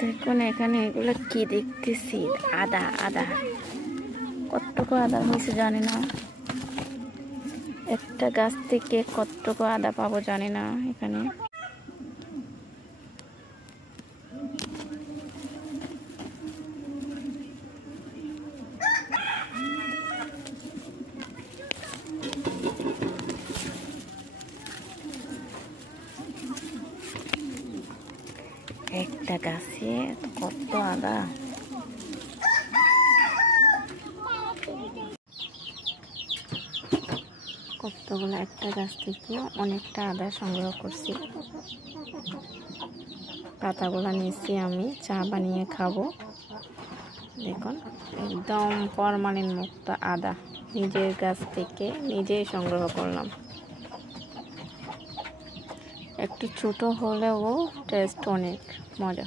দেখুন এখানে এগুলো কি দেখতেছি, আদা আদা। কতটুকু আদা হয়েছে জানি না, একটা গাছ থেকে কতটুকু আদা পাবো জানি না। এখানে একটা গাছে কত আদা। কতগুলো, একটা গাছ থেকে অনেকটা আদা সংগ্রহ করছি। পাতাগুলো নিয়েছি আমি চা বানিয়ে খাবো। দেখুন একদম ফরমালিন মুক্ত আদা, নিজের গাছ থেকে নিজেই সংগ্রহ করলাম। একটু ছোট হলেও টেস্ট অনেক মজা।